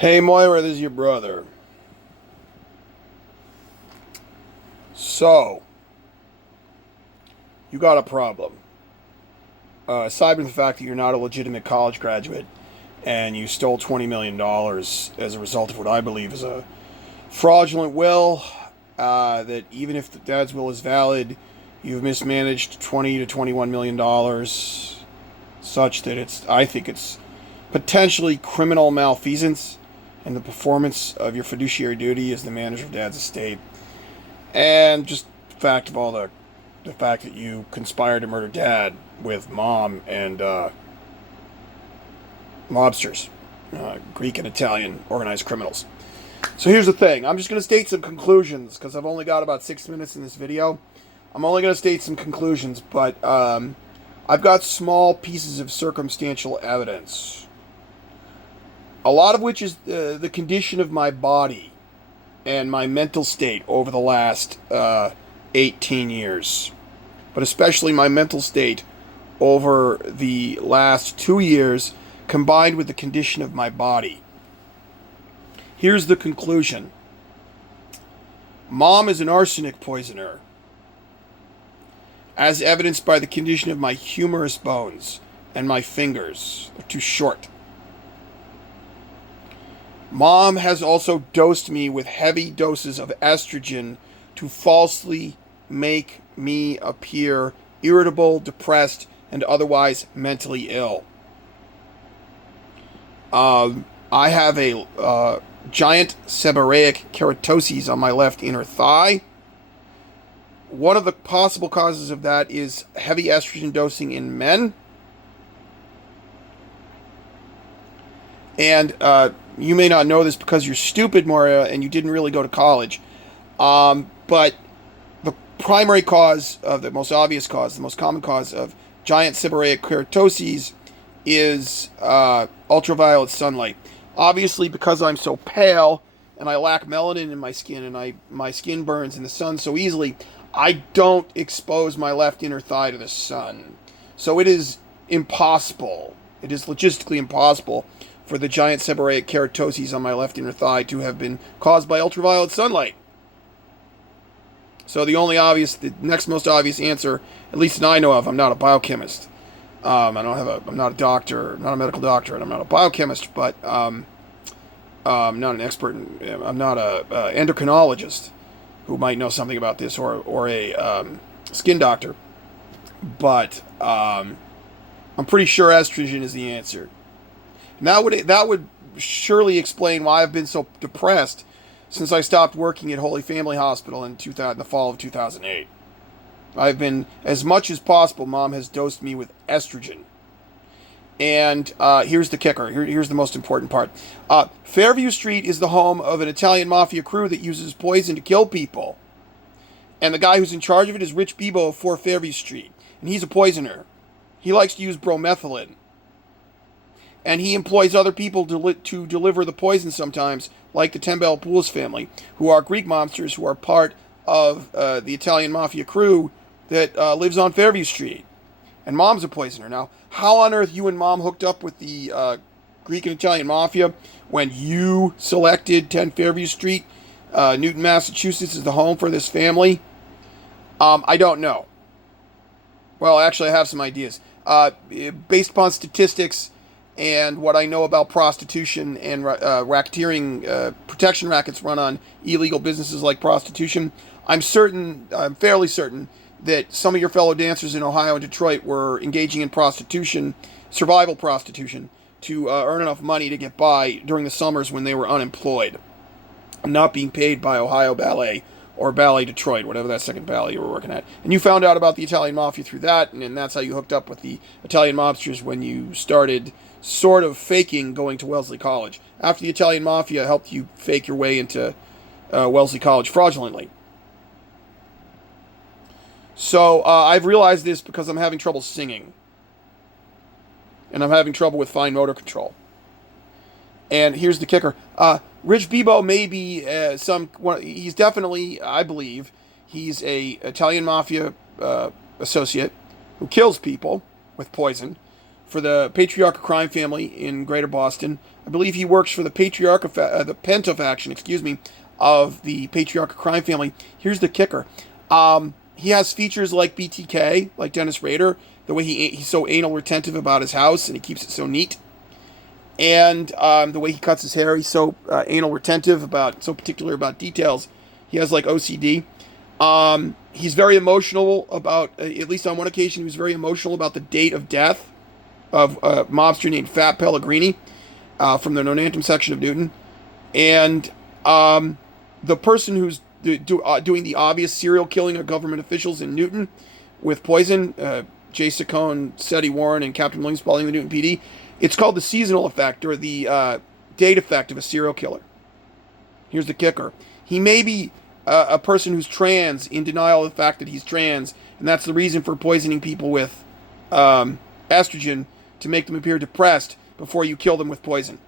Hey Moira, this is your brother. So, you got a problem. Aside from the fact that you're not a legitimate college graduate and you stole $20 million dollars as a result of what I believe is a fraudulent will, that even if the dad's will is valid, you've mismanaged 20 to $21 million dollars, such that I think it's potentially criminal malfeasance in the performance of your fiduciary duty as the manager of dad's estate. And just the fact of all the fact that you conspired to murder dad with mom and mobsters, Greek and Italian organized criminals. So here's the thing. I'm just going to state some conclusions because I've only got about 6 minutes in this video. I'm only going to state some conclusions, but I've got small pieces of circumstantial evidence, a lot of which is the condition of my body and my mental state over the last 18 years, but especially my mental state over the last 2 years, combined with the condition of my body. Here's the conclusion. Mom is an arsenic poisoner, as evidenced by the condition of my humerus bones and my fingers. They're too short. Mom has also dosed me with heavy doses of estrogen to falsely make me appear irritable, depressed, and otherwise mentally ill. I have a giant seborrheic keratoses on my left inner thigh. One of the possible causes of that is heavy estrogen dosing in men. And you may not know this because you're stupid, Moria, and you didn't really go to college. But the primary cause of the most obvious cause, the most common cause of giant seborrheic keratoses is ultraviolet sunlight. Obviously, because I'm so pale and I lack melanin in my skin and my skin burns in the sun so easily, I don't expose my left inner thigh to the sun. So it is impossible. It is logistically impossible for the giant seborrheic keratoses on my left inner thigh to have been caused by ultraviolet sunlight. So the next most obvious answer, at least that I know of, I'm not a biochemist. I'm not a doctor, not a medical doctor, and I'm not a biochemist, but I'm not an expert. I'm not a endocrinologist who might know something about this, or a skin doctor. But I'm pretty sure estrogen is the answer. And that would surely explain why I've been so depressed since I stopped working at Holy Family Hospital in the fall of 2008. I've been, as much as possible, Mom has dosed me with estrogen. And here's the kicker. Here's the most important part. Fairview Street is the home of an Italian mafia crew that uses poison to kill people. And the guy who's in charge of it is Rich Bebo of 4 Fairview Street. And he's a poisoner. He likes to use bromethylene. And he employs other people to deliver the poison sometimes, like the Tembel Poulos family, who are Greek mobsters who are part of the Italian mafia crew that lives on Fairview Street. And Mom's a poisoner. Now, how on earth you and Mom hooked up with the Greek and Italian mafia when you selected 10 Fairview Street, Newton, Massachusetts, as the home for this family, I don't know. Well, actually, I have some ideas. Based upon statistics and what I know about prostitution and racketeering, protection rackets run on illegal businesses like prostitution, I'm fairly certain that some of your fellow dancers in Ohio and Detroit were engaging in prostitution, survival prostitution, to earn enough money to get by during the summers when they were unemployed, not being paid by Ohio Ballet or Ballet Detroit, whatever that second ballet you were working at. And you found out about the Italian Mafia through that, and that's how you hooked up with the Italian mobsters when you started sort of faking going to Wellesley College, after the Italian Mafia helped you fake your way into Wellesley College fraudulently. So I've realized this because I'm having trouble singing. And I'm having trouble with fine motor control. And here's the kicker. Rich Bebo may be he's definitely, I believe, he's a Italian Mafia associate who kills people with poison for the Patriarch Crime Family in Greater Boston. I believe he works for the the Penta faction, of the Patriarch Crime Family. Here's the kicker. He has features like BTK, like Dennis Rader, the way he's so anal retentive about his house and he keeps it so neat. And the way he cuts his hair, he's so anal retentive so particular about details. He has like OCD. He's very emotional about, at least on one occasion, he was very emotional about the date of death of a mobster named Fat Pellegrini from the Nonantum section of Newton. And the person who's doing the obvious serial killing of government officials in Newton with poison, Jay Saccone, Seti Warren, and Captain Williams Pauling of the Newton PD, it's called the seasonal effect, or the date effect of a serial killer. Here's the kicker. He may be a person who's trans, in denial of the fact that he's trans, and that's the reason for poisoning people with estrogen, to make them appear depressed before you kill them with poison.